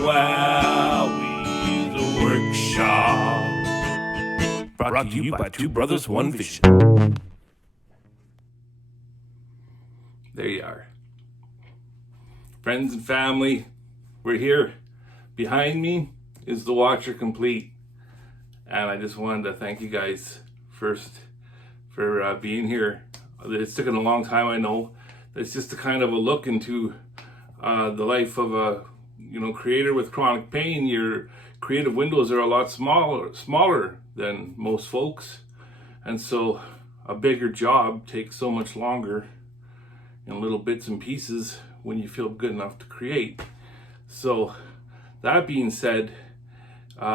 Wowwy'z Workshop. Brought to you by Two Brothers, One Vision. There you are. Friends and family, we're here. Behind me is the Watcher complete. And I just wanted to thank you guys first for being here. It's taken a long time, I know. It's just a kind of a look into the life of a creator with chronic pain. Your creative windows are a lot smaller than most folks, and so a bigger job takes so much longer in little bits and pieces when you feel good enough to create. So that being said,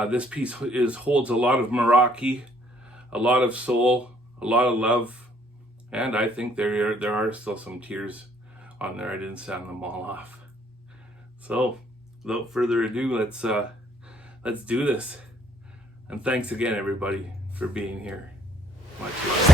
this piece holds a lot of Meraki, a lot of soul, a lot of love, and I think there are still some tears on there. I didn't sand them all off. So without further ado, let's do this. And thanks again, everybody, for being here. Much love.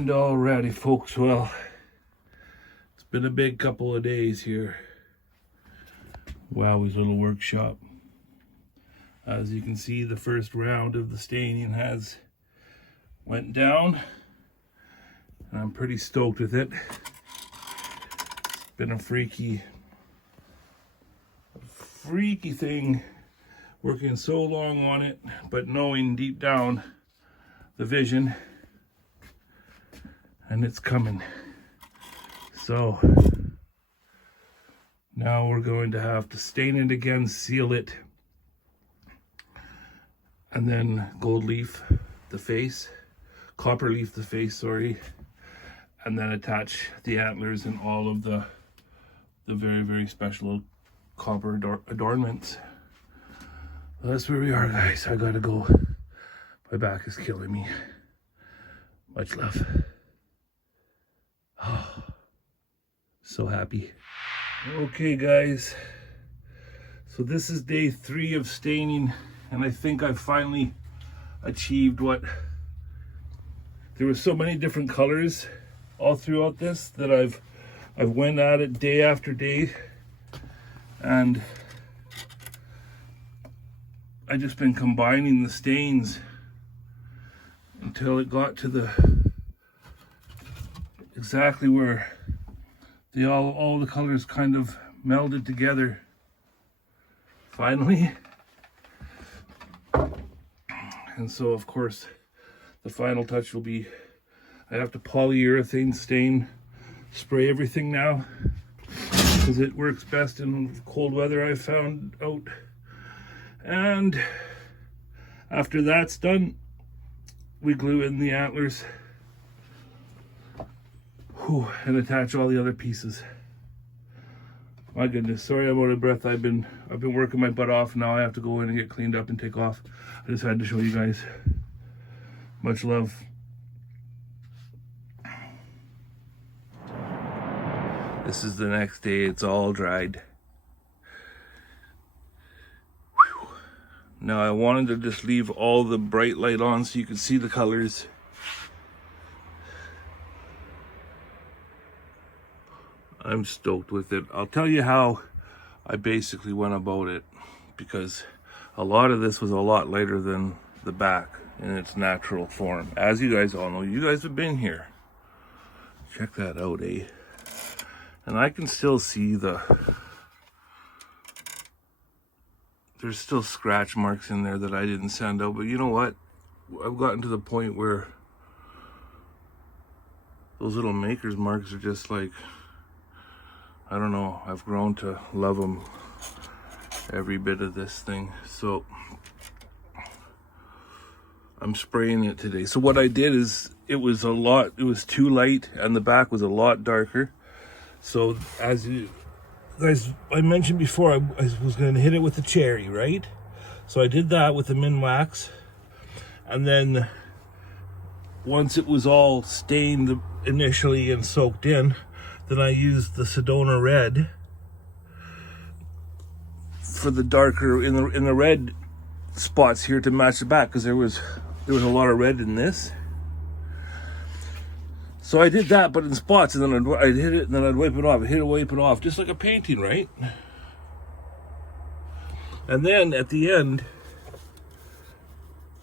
And alrighty, folks, well, it's been a big couple of days here. Wowwy'z little workshop. As you can see, the first round of the staining has went down, and I'm pretty stoked with it. It's been a freaky thing working so long on it, but knowing deep down the vision, and it's coming. So now we're going to have to stain it again, seal it, and then gold leaf the face, copper leaf the face, sorry, and then attach the antlers and all of the very, very special copper adornments. That's where we are, guys. I gotta go. My back is killing me. Much love. Oh, so happy. Okay, guys. So this is day 3 of staining, and I think I've finally achieved what... There were so many different colors all throughout this that I've went at it day after day, and I just been combining the stains until it got to the exactly where all the colors kind of melded together finally. And so of course the final touch will be I have to polyurethane stain spray everything now because it works best in cold weather, I found out. And after that's done, we glue in the antlers. Whew, and attach all the other pieces. My goodness, sorry I'm out of breath. I've been working my butt off. Now I have to go in and get cleaned up and take off. I just had to show you guys. Much love. This is the next day. It's all dried. Whew. Now I wanted to just leave all the bright light on so you could see the colors. I'm stoked with it. I'll tell you how I basically went about it, because a lot of this was a lot lighter than the back in its natural form. As you guys all know, you guys have been here. Check that out, eh? And I can still see there's still scratch marks in there that I didn't sand out, but you know what? I've gotten to the point where those little maker's marks are just like, I don't know, I've grown to love them, every bit of this thing. So I'm spraying it today. So what I did is, it was too light and the back was a lot darker. So as you guys, I mentioned before, I was going to hit it with the cherry, right? So I did that with the min wax. And then once it was all stained initially and soaked in, then I used the Sedona red for the darker in the red spots here to match the back, because there was a lot of red in this. So I did that, but in spots, and then I'd hit it, and then I'd wipe it off. I'd hit it, wipe it off, just like a painting, right? And then at the end,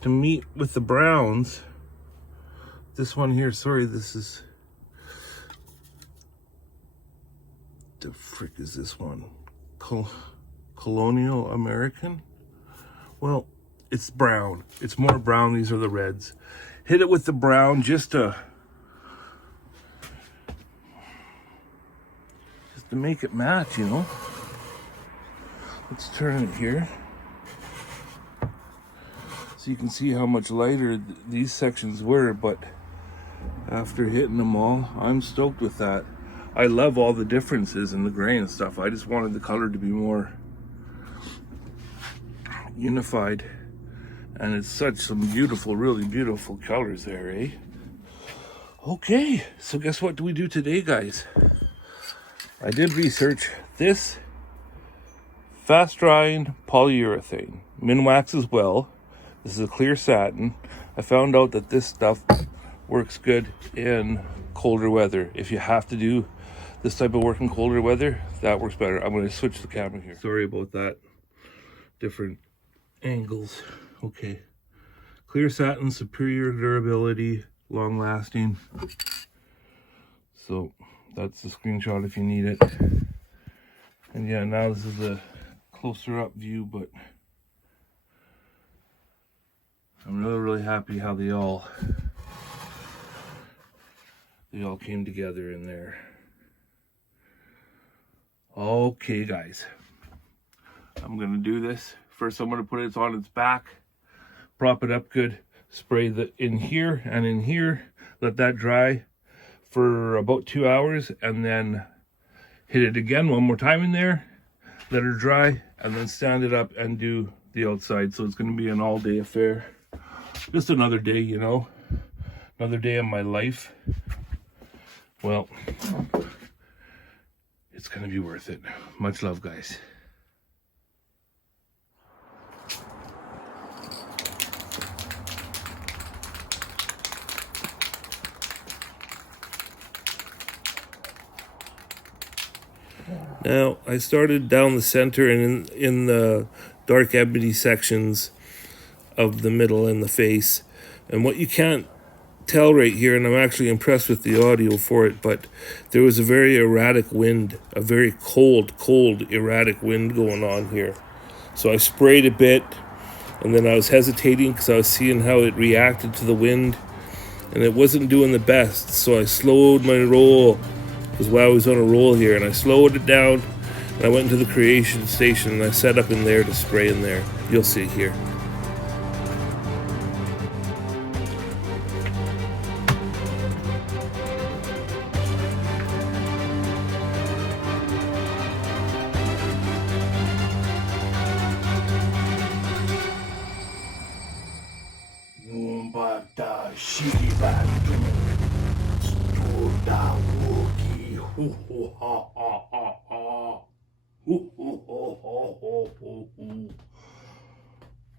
to meet with the browns, this one here, sorry, this is, the frick is this one? Colonial American? Well, it's brown. It's more brown. These are the reds. Hit it with the brown just to make it match, you know. Let's turn it here so you can see how much lighter these sections were, but after hitting them all, I'm stoked with that. I love all the differences in the grain and stuff. I just wanted the color to be more unified. And it's such some beautiful, really beautiful colors there, eh? Okay, so guess what do we do today, guys? I did research this fast drying polyurethane, min wax as well. This is a clear satin. I found out that this stuff works good in colder weather. If you have to do this type of work in colder weather, that works better. I'm going to switch the camera here. Sorry about that. Different angles. Okay. Clear satin, superior durability, long lasting. So that's the screenshot if you need it. And yeah, now this is a closer up view, but I'm really happy how they all came together in there. Okay, guys, I'm gonna do this. First, I'm gonna put it on its back, prop it up good, spray the in here and in here, let that dry for about 2 hours, and then hit it again one more time in there, let her dry, and then stand it up and do the outside. So it's gonna be an all-day affair. Just another day, you know, another day of my life. Well, it's gonna be worth it. Much love, guys. Now, I started down the center and in the dark ebony sections of the middle and the face. And what you can't tell right here, and I'm actually impressed with the audio for it, but there was a very erratic wind, a very cold, erratic wind going on here. So I sprayed a bit, and then I was hesitating because I was seeing how it reacted to the wind, and it wasn't doing the best. So I slowed my roll, because I was on a roll here, and I slowed it down, and I went into the creation station, and I set up in there to spray in there. You'll see here.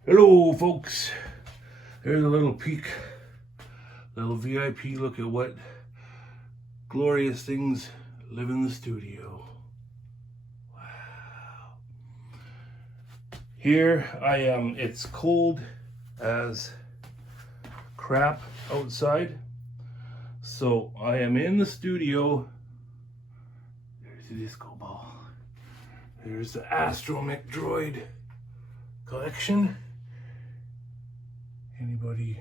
Hello, folks. Here's a little peek, little VIP look at what glorious things live in the studio. Wow. Here I am. It's cold as crap outside, so I am in the studio. There's the disco ball. There's the Astromech Droid collection. Anybody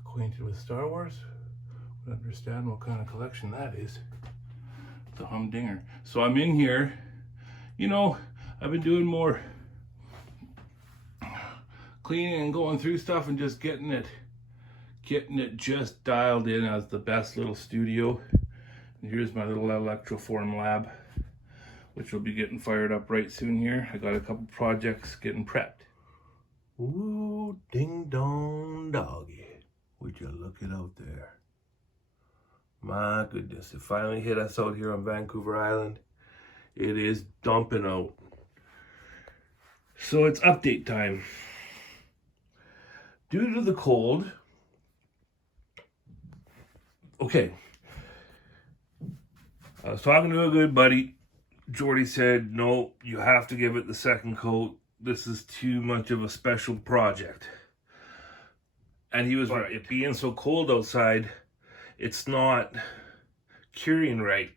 acquainted with Star Wars would understand what kind of collection that is. It's a humdinger. So I'm in here. You know, I've been doing more cleaning and going through stuff and just getting it just dialed in as the best little studio. And here's my little electroform lab, which will be getting fired up right soon here. I got a couple projects getting prepped. Ooh, ding dong doggy. Would you look it out there? My goodness, it finally hit us out here on Vancouver Island. It is dumping out. So it's update time. Due to the cold, okay, I was talking to a good buddy. Jordy said, no, you have to give it the second coat. This is too much of a special project. And he was right. It being so cold outside, it's not curing right.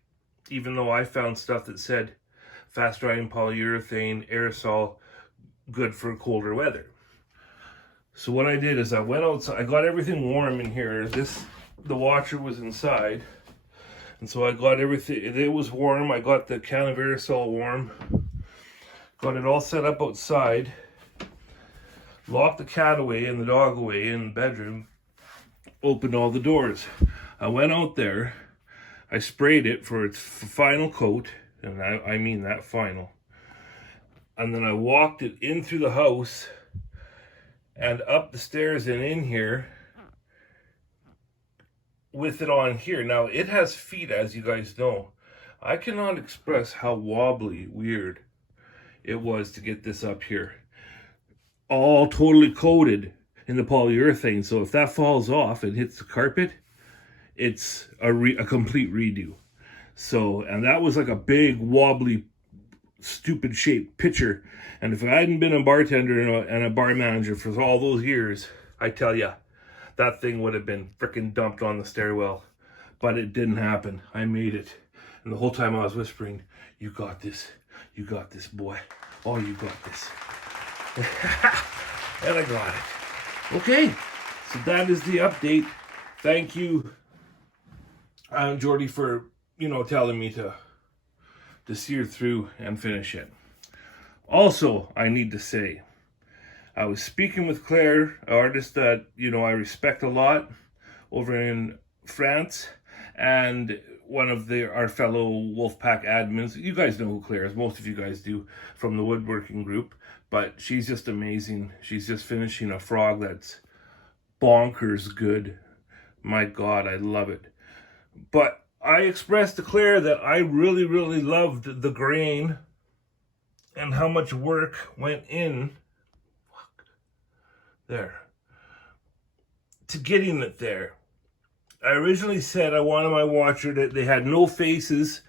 Even though I found stuff that said fast drying polyurethane, aerosol, good for colder weather. So what I did is I went outside. I got everything warm in here. The Watcher was inside. And so I got everything, it was warm. I got the can of aerosol warm. Got it all set up outside. Locked the cat away and the dog away in the bedroom. Opened all the doors. I went out there. I sprayed it for its final coat. And I mean that final. And then I walked it in through the house and up the stairs and in here with it on here. Now it has feet, as you guys know. I cannot express how wobbly weird it was to get this up here. All totally coated in the polyurethane. So if that falls off and hits the carpet, it's a complete redo. So, and that was like a big wobbly stupid shaped pitcher. And if I hadn't been a bartender and a bar manager for all those years, I tell ya, that thing would have been freaking dumped on the stairwell. But it didn't happen. I made it. And the whole time I was whispering, you got this. You got this, boy. Oh, you got this. And I got it. Okay. So that is the update. Thank you, Jordy, for, telling me to sear through and finish it. Also, I need to say, I was speaking with Claire, an artist that, I respect a lot over in France, and one of our fellow Wolfpack admins. You guys know who Claire is. Most of you guys do, from the woodworking group. But she's just amazing. She's just finishing a frog that's bonkers good. My God, I love it. But I expressed to Claire that I really, really loved the grain and how much work went in there to getting it there. I originally said I wanted my Watcher that they had no faces,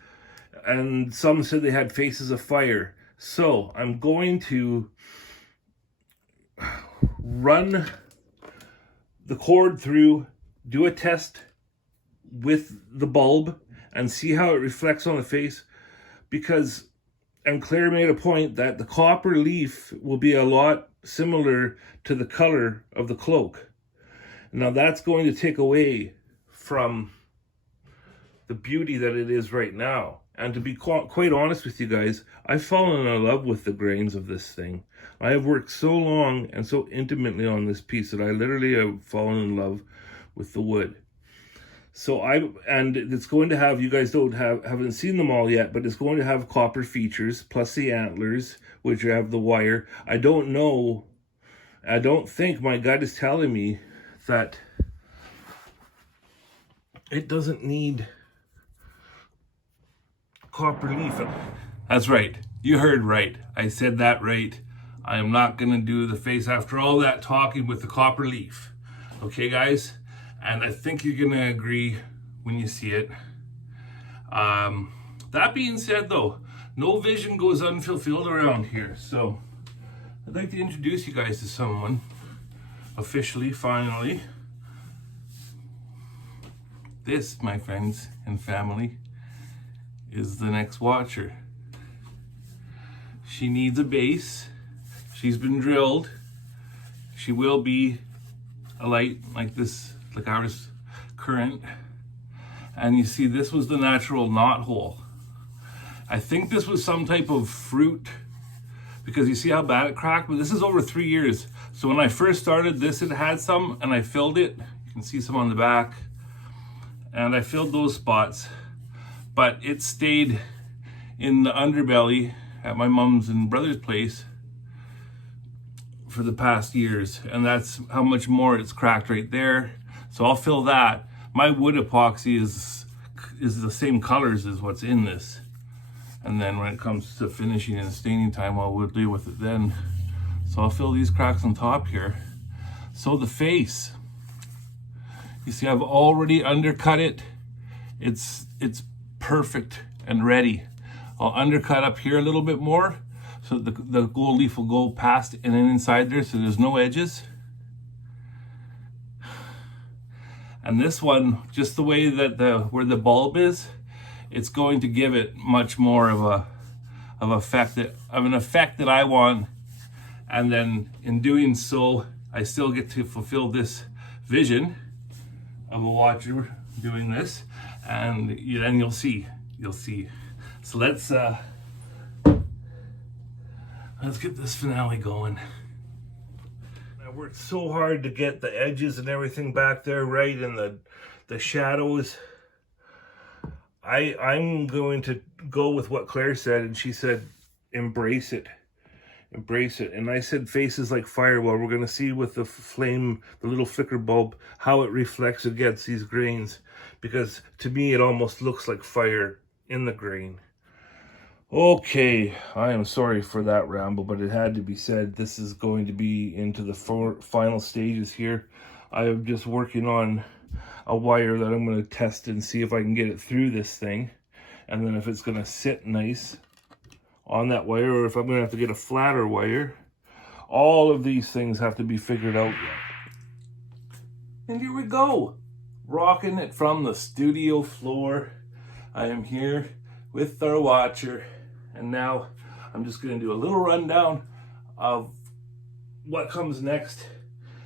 and some said they had faces of fire. So I'm going to run the cord through do a test with the bulb and see how it reflects on the face, because, and Claire made a point that the copper leaf will be a lot similar to the color of the cloak. Now that's going to take away from the beauty that it is right now. And to be quite honest with you guys, I've fallen in love with the grains of this thing. I have worked so long and so intimately on this piece that I literally have fallen in love with the wood. So and it's going to have, you guys haven't seen them all yet, but it's going to have copper features plus the antlers, which have the wire. I don't think, my gut is telling me that it doesn't need copper leaf. That's right. You heard right. I said that right. I am not going to do the face after all that talking with the copper leaf. Okay, guys? And I think you're going to agree when you see it. That being said, though, no vision goes unfulfilled around here. So I'd like to introduce you guys to someone officially, finally. This, my friends and family, is the next Watcher. She needs a base. She's been drilled. She will be a light like this, like ours current. And you see, this was the natural knot hole. I think this was some type of fruit, because you see how bad it cracked, but this is over 3 years. So when I first started this, it had some, and I filled it. You can see some on the back. And I filled those spots, but it stayed in the underbelly at my mom's and brother's place for the past years. And that's how much more it's cracked right there. So I'll fill that. My wood epoxy is the same colors as what's in this. And then when it comes to finishing and staining time, we'll deal with it then. So I'll fill these cracks on top here. So the face, you see, I've already undercut it. It's perfect and ready. I'll undercut up here a little bit more so the gold leaf will go past and then inside there, so there's no edges. And this one, just the way that where the bulb is, it's going to give it much more of an effect that I want. And then in doing so, I still get to fulfill this vision of a Watcher doing this, and then you'll see. So let's get this finale going. I worked so hard to get the edges and everything back there right, and the shadows. I'm going to go with what Claire said, and she said, embrace it. Embrace it. And I said faces like fire. Well, we're going to see with the flame, the little flicker bulb, how it reflects against these grains. Because to me, it almost looks like fire in the grain. Okay, I am sorry for that ramble, but it had to be said. This is going to be into the final stages here. I am just working on a wire that I'm going to test and see if I can get it through this thing. And then if it's going to sit nice on that wire, or if I'm going to have to get a flatter wire. All of these things have to be figured out yet. And here we go, rocking it from the studio floor. I am here with our Watcher, and now I'm just going to do a little rundown of what comes next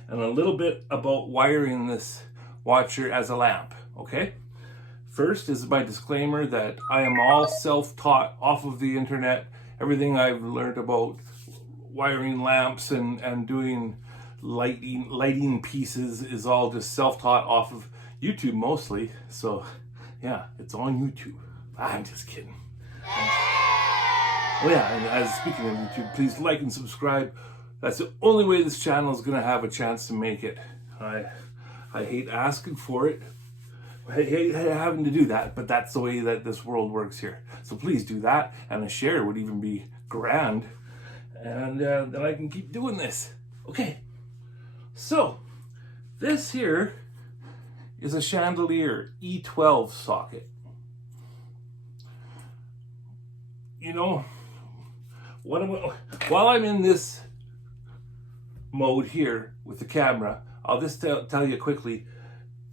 and a little bit about wiring this Watcher as a lamp, okay? First is my disclaimer that I am all self-taught off of the internet. Everything I've learned about wiring lamps and doing lighting pieces is all just self-taught off of YouTube mostly. So yeah, it's on YouTube. I'm just kidding. Oh yeah, and as speaking of YouTube, please like and subscribe. That's the only way this channel is gonna have a chance to make it. I hate asking for it. I hate having to do that, but that's the way that this world works here. So please do that, and a share would even be grand. And then I can keep doing this. Okay, so this here is a chandelier E12 socket. You know, while I'm in this mode here with the camera, I'll just tell you quickly,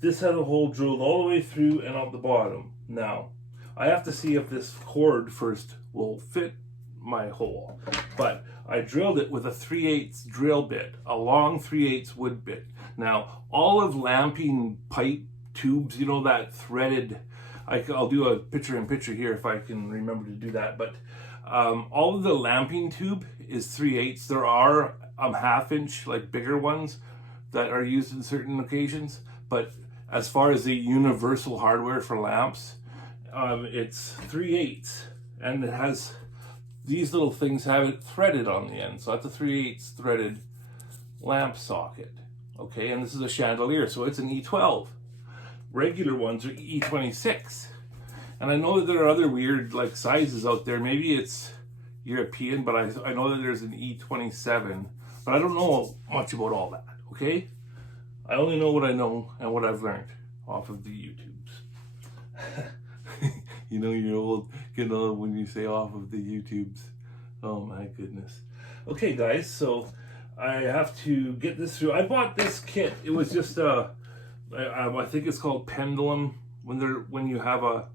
this had a hole drilled all the way through and out the bottom. Now, I have to see if this cord first will fit my hole. But I drilled it with a 3/8 drill bit, a long 3/8 wood bit. Now, all of lamping pipe tubes, you know, that threaded, I'll do a picture-in-picture here if I can remember to do that, but all of the lamping tube is 3/8. There are 1/2 inch, like bigger ones that are used in certain occasions, but as far as the universal hardware for lamps, it's 3/8, and it has, these little things have it threaded on the end, so that's a 3/8 threaded lamp socket. Okay, and this is a chandelier, so it's an E12. Regular ones are E26. And I know that there are other weird like sizes out there. Maybe it's European, but I know that there's an E27. But I don't know much about all that, okay? I only know what I know and what I've learned off of the YouTubes. You know you're old, getting old when you say off of the YouTubes. Oh my goodness. Okay guys, so I have to get this through. I bought this kit. It was just I think it's called pendulum, when you have a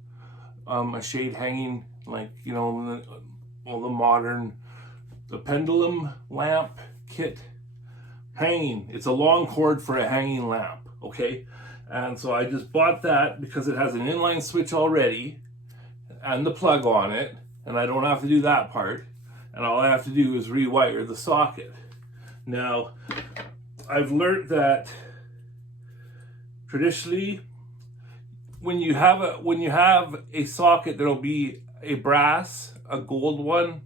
shade hanging, like, you know, the pendulum lamp kit hanging. It's a long cord for a hanging lamp, okay? And so I just bought that because it has an inline switch already and the plug on it, and I don't have to do that part, and all I have to do is rewire the socket. Now, I've learned that traditionally, when you have a socket, there'll be a brass, a gold one,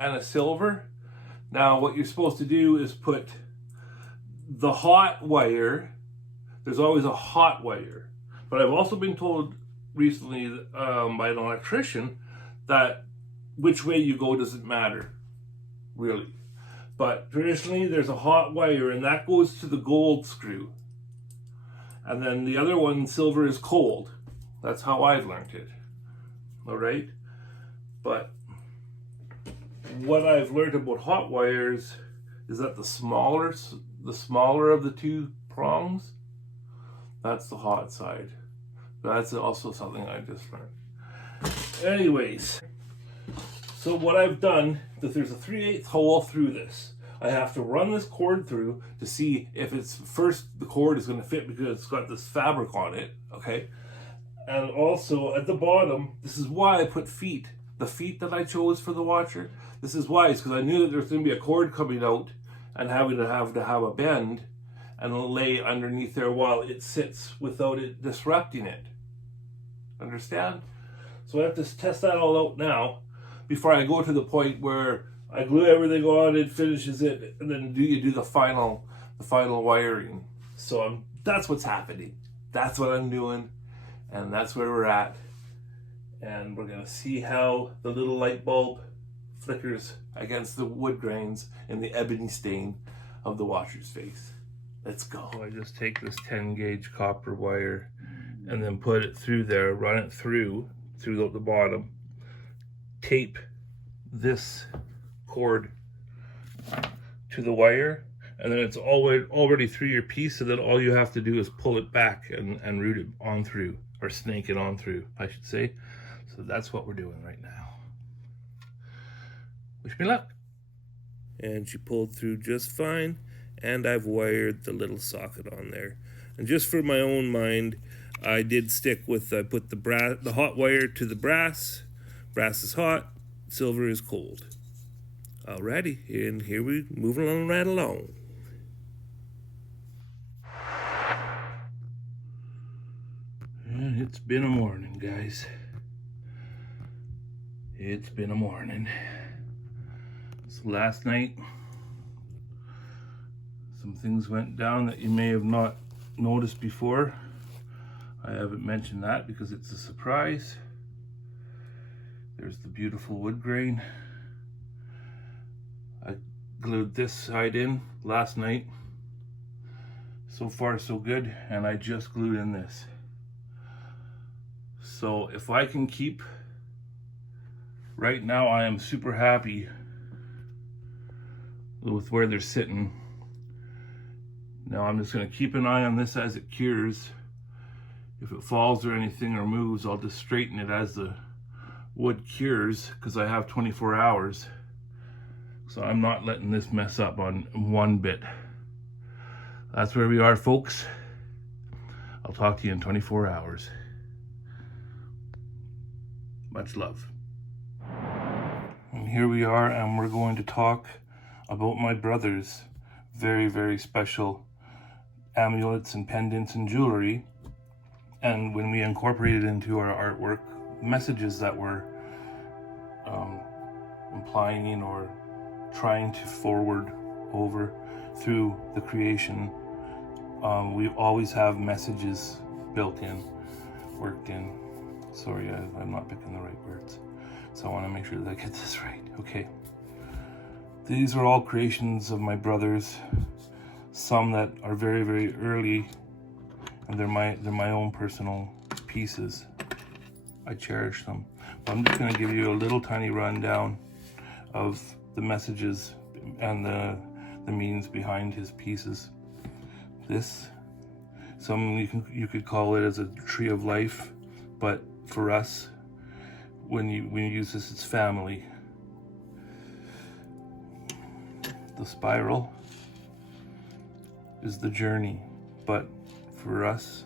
and a silver. Now, what you're supposed to do is put the hot wire. There's always a hot wire, but I've also been told recently by an electrician that which way you go doesn't matter, really. But traditionally, there's a hot wire, and that goes to the gold screw. And then the other one, silver, is cold. That's how I've learned it. All right? But what I've learned about hot wires is that the smaller of the two prongs, that's the hot side. That's also something I just learned. Anyways, so what I've done, that there's a 3/8 hole through this. I have to run this cord through to see if it's first the cord is going to fit because it's got this fabric on it, okay? And also at the bottom, this is why I put feet. The feet that I chose for the Watcher, this is why, because I knew that there's going to be a cord coming out and having to have a bend and lay underneath there while it sits without it disrupting it. Understand? So I have to test that all out now before I go to the point where I glue everything on, it finishes it, and then you do the final wiring. So that's what's happening. That's what I'm doing, and that's where we're at. And we're gonna see how the little light bulb flickers against the wood grains in the ebony stain of the Watcher's face. Let's go. So I just take this 10 gauge copper wire and then put it through there, run it through the bottom, tape this cord to the wire, and then it's already through your piece, so that all you have to do is pull it back and route it on through, or snake it on through, I should say. So that's what we're doing right now. Wish me luck. And she pulled through just fine, and I've wired the little socket on there. And just for my own mind, I did stick with, I put the hot wire to the brass. Brass is hot, silver is cold. Alrighty, and here we moving along right along. And it's been a morning, guys. It's been a morning. So last night, some things went down that you may have not noticed before. I haven't mentioned that because it's a surprise. There's the beautiful wood grain. I glued this side in last night. So far so good, and I just glued in this. So if I can keep, right now I am super happy with where they're sitting. Now I'm just going to keep an eye on this as it cures, if it falls or anything or moves, I'll just straighten it as the wood cures, because I have 24 hours. So I'm not letting this mess up on one bit. That's where we are, folks. I'll talk to you in 24 hours. Much love. And here we are, and we're going to talk about my brother's very, very special amulets and pendants and jewelry. And when we incorporated into our artwork, messages that we're implying or trying to forward over through the creation, we always have messages built in, worked in. Sorry, I'm not picking the right words, so I want to make sure that I get this right. Okay, these are all creations of my brothers, some that are very, very early, and they're my own personal pieces. I cherish them. But I'm just going to give you a little tiny rundown of the messages and the meanings behind his pieces. This, you could call it as a tree of life, but for us, when you use this, it's family. The spiral is the journey, but for us,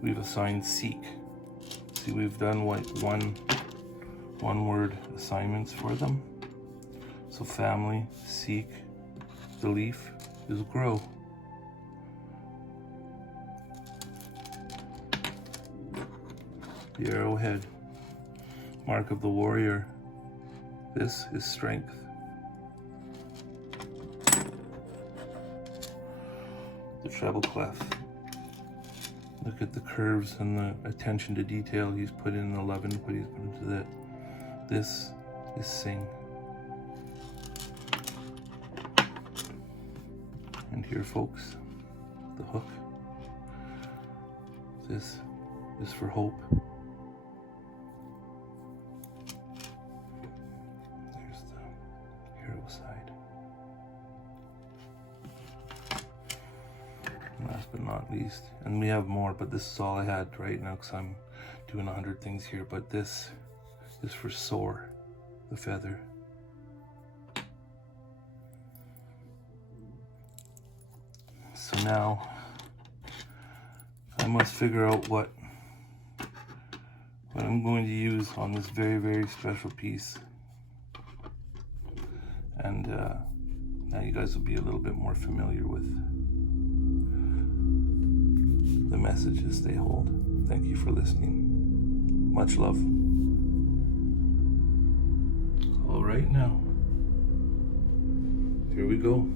we've assigned seek. See, we've done one word assignments for them. So family, seek, the leaf is grow. The arrowhead, mark of the warrior. This is strength. The treble clef. Look at the curves and the attention to detail he's put in the love and what he's put into that. This is sing. And here, folks, the hook. This is for hope. There's the hero side. And last but not least, and we have more, but this is all I had right now because I'm doing 100 things here, but this is for soar, the feather. So now I must figure out what I'm going to use on this very, very special piece. And now you guys will be a little bit more familiar with the messages they hold. Thank you for listening. Much love. All right, now, here we go.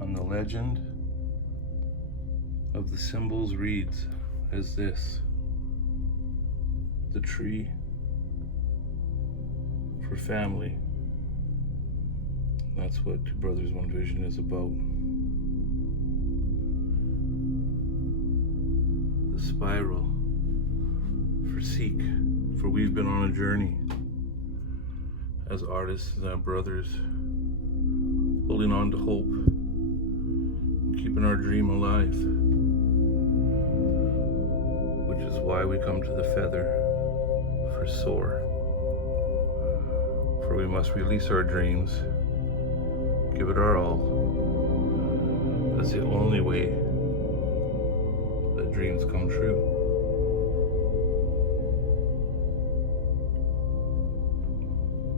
On the legend of the symbols reads as this: the tree for family. That's what Two Brothers One Vision is about. The spiral for seek, for we've been on a journey as artists and our brothers, holding on to hope and keeping our dream alive, which is why we come to the feather for soar. For we must release our dreams, give it our all. That's the only way that dreams come true.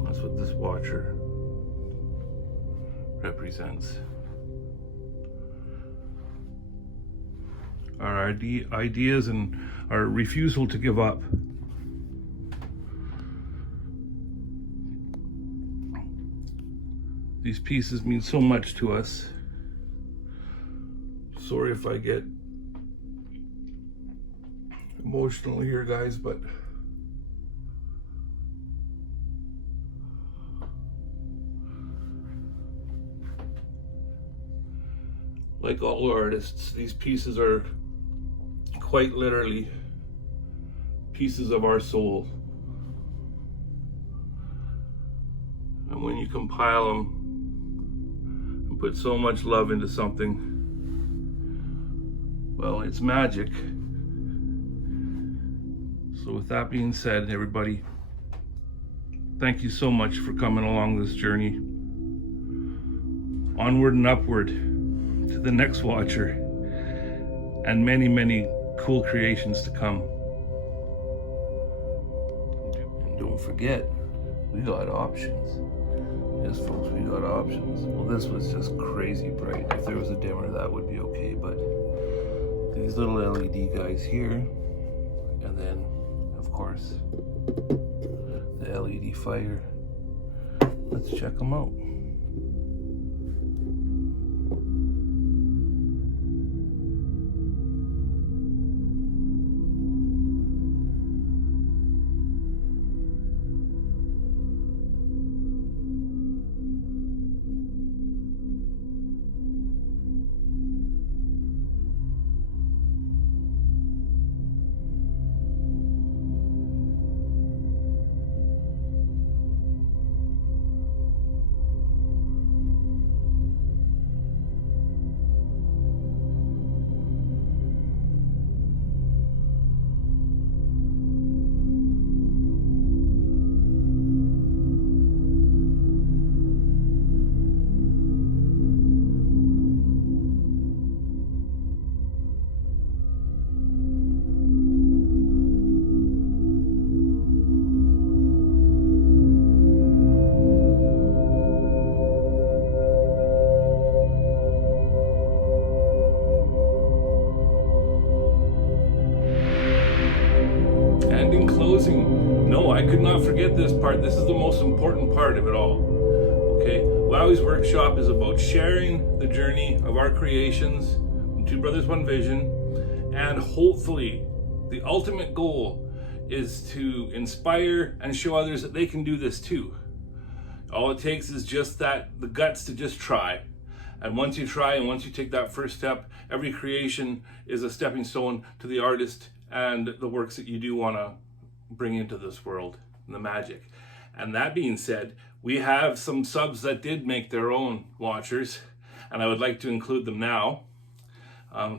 That's what this watcher represents. Our ideas and our refusal to give up. These pieces mean so much to us. Sorry if I get emotional here, guys, but like all artists, these pieces are quite literally pieces of our soul. And when you compile them and put so much love into something, well, it's magic. So with that being said, everybody, thank you so much for coming along this journey. Onward and upward to the next watcher and many, many cool creations to come. And don't forget, we got options. Yes, folks, we got options. Well, this was just crazy bright. If there was a dimmer, that would be okay, but these little LED guys here, and then, of course, the LED fire. Let's check them out. No, I could not forget this part. This is the most important part of it all. Okay, Wowwy'z Workshop is about sharing the journey of our creations, Two Brothers One Vision, and hopefully the ultimate goal is to inspire and show others that they can do this too. All it takes is just the guts to just try. And once you try and once you take that first step, every creation is a stepping stone to the artist and the works that you do want to bring into this world and the magic. And that being said, we have some subs that did make their own watchers, and I would like to include them now.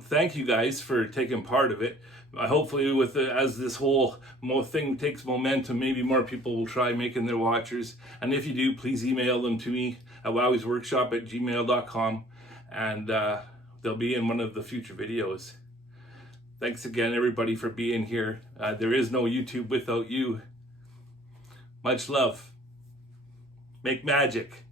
Thank you guys for taking part of it. Hopefully as this whole thing takes momentum, maybe more people will try making their watchers. And if you do, please email them to me at wowwy'sworkshop@gmail.com, and they'll be in one of the future videos. Thanks again, everybody, for being here. There is no YouTube without you. Much love. Make magic.